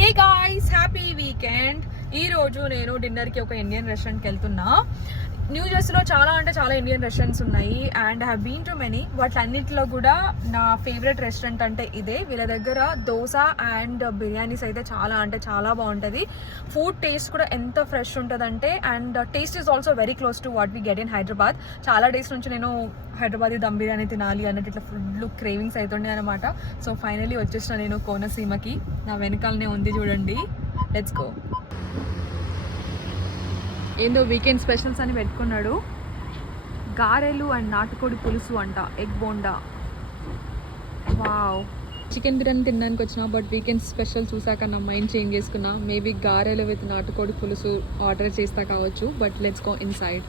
Hey guys, happy weekend. ఈ రోజు నేను డిన్నర్కి ఒక ఇండియన్ రెస్టారెంట్కి వెళ్తున్నా. న్యూ జెర్సీలో చాలా అంటే చాలా ఇండియన్ రెస్టారెంట్స్ ఉన్నాయి and have been too many. వాటన్నిటిలో కూడా నా ఫేవరెట్ రెస్టారెంట్ అంటే ఇదే. వీళ్ళ దగ్గర దోశ అండ్ బిర్యానీస్ అయితే చాలా అంటే చాలా బాగుంటుంది. ఫుడ్ టేస్ట్ కూడా ఎంత ఫ్రెష్ ఉంటుందంటే, and taste is also very close to what we get in Hyderabad. చాలా డేస్ నుంచి నేను హైదరాబాదీ దమ్ బిర్యానీ తినాలి అన్నట్టు ఇట్లా ఫుల్ క్రేవింగ్స్ అవుతుండే అనమాట. సో ఫైనలీ వచ్చేసిన నేను కోనసీమకి. నా వెనకాలనే ఉంది చూడండి. Let's go. ఏందో వీకెండ్ స్పెషల్స్ అని పెట్టుకున్నాడు. గారెలు అండ్ నాటుకోడి పులుసు అంట, egg bonda. Wow. Chicken biryani తినడానికి వచ్చిన, బట్ వీకెండ్ స్పెషల్ చూసాక నా మైండ్ చేంజ్ చేసుకున్నా. మేబీ గారెలు విత్ నాటుకోడి పులుసు ఆర్డర్ చేస్తా కావచ్చు. But let's go inside.